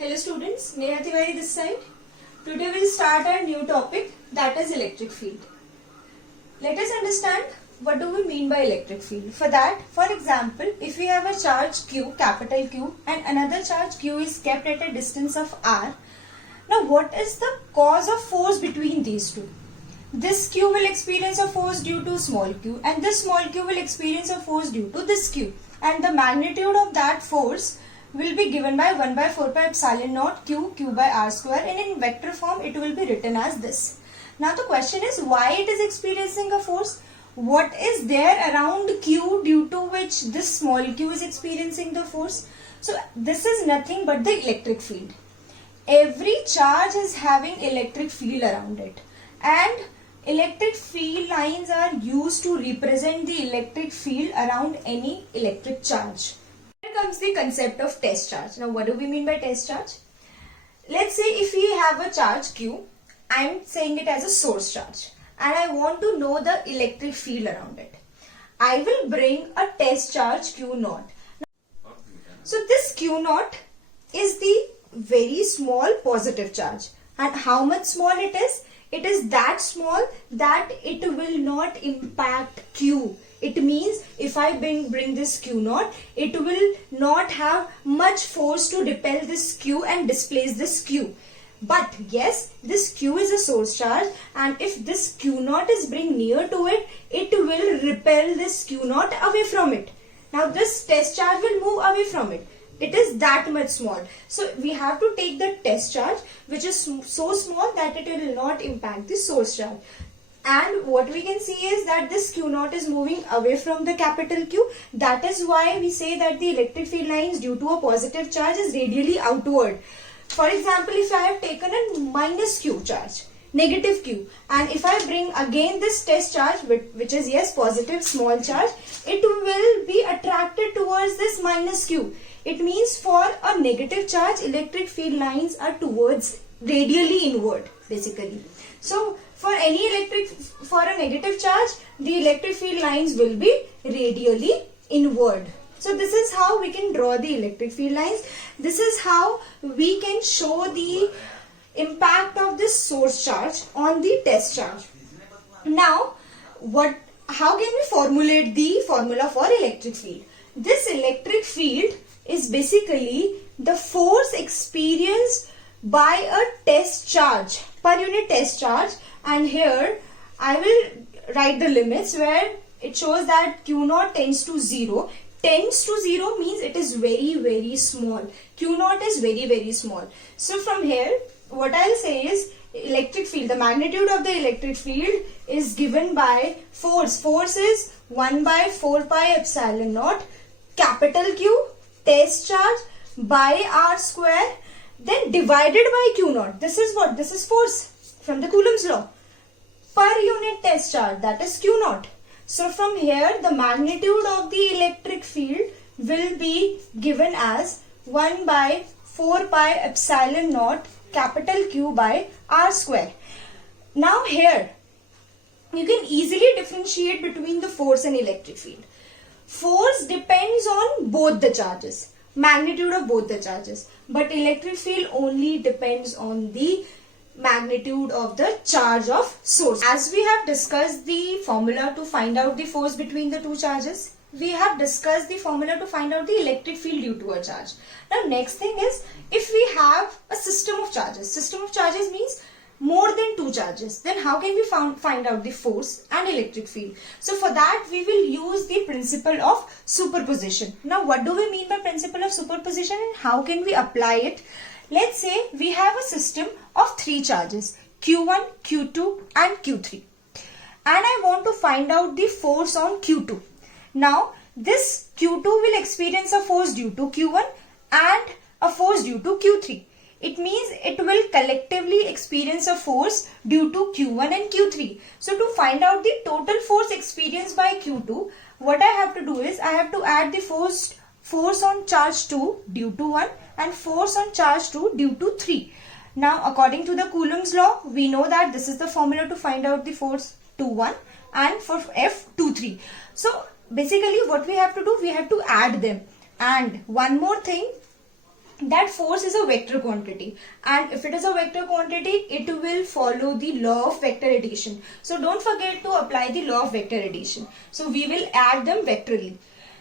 Hello students, Neha Tiwari this side. Today we will start our new topic, that is electric field. Let us understand what do we mean by electric field. For that, for example, if we have a charge Q, capital Q, and another charge Q is kept at a distance of R. Now what is the cause of force between these two? This Q will experience a force due to small q, and this small q will experience a force due to this Q. And the magnitude of that force will be given by 1 by 4 pi epsilon naught q by r square, and in vector form it will be written as this. Now the question is, why it is experiencing a force? What is there around q due to which this small q is experiencing the force? So this is nothing but the electric field. Every charge is having electric field around it, and electric field lines are used to represent the electric field around any electric charge. Here comes the concept of test charge. Now what do we mean by test charge? Let's say if we have a charge Q, I am saying it as a source charge, and I want to know the electric field around it. I will bring a test charge Q naught. So this Q naught is the very small positive charge. And how much small it is? It is that small that it will not impact Q. It means if I bring this Q naught, it will not have much force to repel this Q and displace this Q. But yes, this Q is a source charge, and if this Q naught is bring near to it, it will repel this Q naught away from it. Now this test charge will move away from it. It is that much small. So we have to take the test charge which is so small that it will not impact the source charge. And what we can see is that this Q naught is moving away from the capital Q. That is why we say that the electric field lines due to a positive charge is radially outward. For example, if I have taken a minus Q charge, negative Q, and if I bring again this test charge which is yes positive small charge, it will be attracted towards this minus Q. It means for a negative charge, electric field lines are towards radially inward basically. So for a negative charge, the electric field lines will be radially inward. So this is how we can draw the electric field lines. This is how we can show the impact of this source charge on the test charge. Now, how can we formulate the formula for electric field? This electric field is basically the force experienced by a test charge, per unit test charge, and here I will write the limits where it shows that Q naught tends to 0. Tends to 0 means it is very small. Q naught is very small. So from here what I'll say is electric field, the magnitude of the electric field is given by force. Force is 1 by 4 pi epsilon naught capital Q test charge by r square, then divided by Q naught. This is what? This is force from the Coulomb's law. Per unit test charge, that is Q naught. So from here the magnitude of the electric field will be given as 1 by 4 pi epsilon naught capital Q by r square. Now here you can easily differentiate between the force and electric field. Force depends on both the charges, magnitude of both the charges, but electric field only depends on the magnitude of the charge of source. As we have discussed the formula to find out the force between the two charges, we have discussed the formula to find out the electric field due to a charge. Now next thing is, if we have a system of charges means more than two charges, then how can we find out the force and electric field? So for that we will use the principle of superposition. Now what do we mean by principle of superposition and how can we apply it? Let's say we have a system of three charges, Q1, Q2 and Q3, and I want to find out the force on Q2. Now this Q2 will experience a force due to Q1 and a force due to Q3. It means it will collectively experience a force due to Q1 and Q3. So to find out the total force experienced by Q2, what I have to do is I have to add the force on charge 2 due to 1 and force on charge 2 due to 3. Now according to the Coulomb's law, we know that this is the formula to find out the force to 1 and for F to 3. So basically what we have to do, we have to add them. And one more thing, that force is a vector quantity, and if it is a vector quantity, it will follow the law of vector addition. So don't forget to apply the law of vector addition. So we will add them vectorally.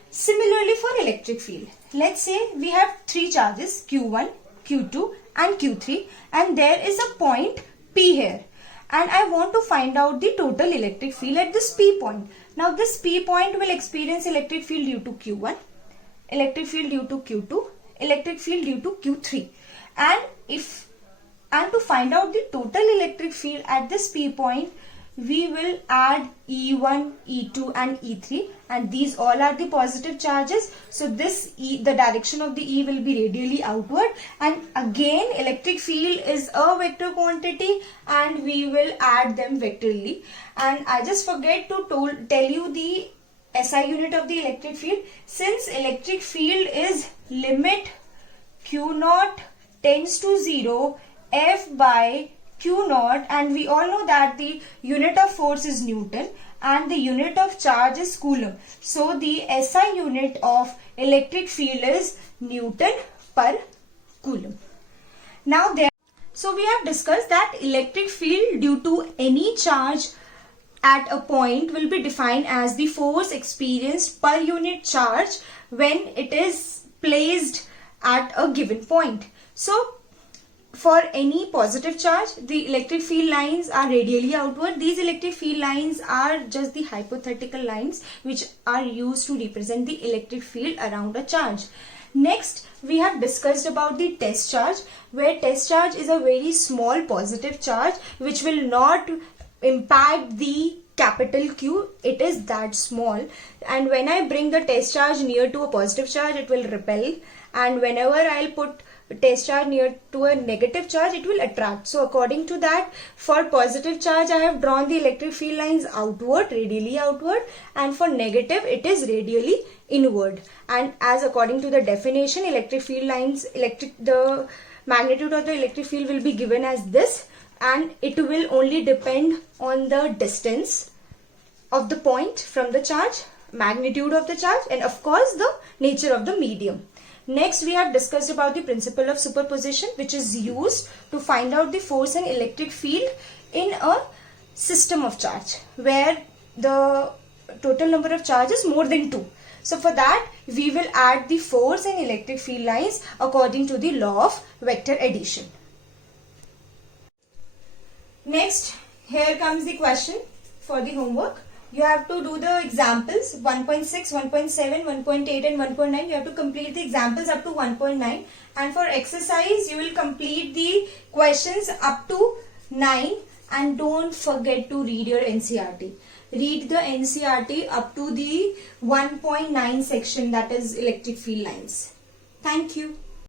Similarly for electric field, let's say we have three charges Q1, Q2 and Q3, and there is a point P here, and I want to find out the total electric field at this P point. Now this P point will experience electric field due to Q1, electric field due to Q2, electric field due to Q3, and to find out the total electric field at this P point, we will add E1, E2 and E3, and these all are the positive charges. So this E, the direction of the E will be radially outward, and again electric field is a vector quantity and we will add them vectorally. And I just forget to tell you the SI unit of the electric field. Since electric field is limit Q0 tends to 0 F by Q0, and we all know that the unit of force is Newton and the unit of charge is Coulomb. So the SI unit of electric field is Newton per Coulomb. Now so we have discussed that electric field due to any charge at a point will be defined as the force experienced per unit charge when it is placed at a given point. So for any positive charge, the electric field lines are radially outward. These electric field lines are just the hypothetical lines which are used to represent the electric field around a charge. Next, we have discussed about the test charge, where test charge is a very small positive charge which will not impact the capital Q. It is that small, and when I bring the test charge near to a positive charge, it will repel, and whenever I'll put test charge near to a negative charge, it will attract. So according to that, for positive charge I have drawn the electric field lines outward, radially outward, and for negative it is radially inward. And as according to the definition, electric field lines, the magnitude of the electric field will be given as this, and it will only depend on the distance of the point from the charge, magnitude of the charge, and of course the nature of the medium. Next, we have discussed about the principle of superposition, which is used to find out the force and electric field in a system of charge where the total number of charges is more than 2. So for that, we will add the force and electric field lines according to the law of vector addition. Next, here comes the question for the homework. You have to do the examples 1.6, 1.7, 1.8 and 1.9. You have to complete the examples up to 1.9, and for exercise you will complete the questions up to 9, and don't forget to read your NCERT. Read the NCERT up to the 1.9 section, that is electric field lines. Thank you.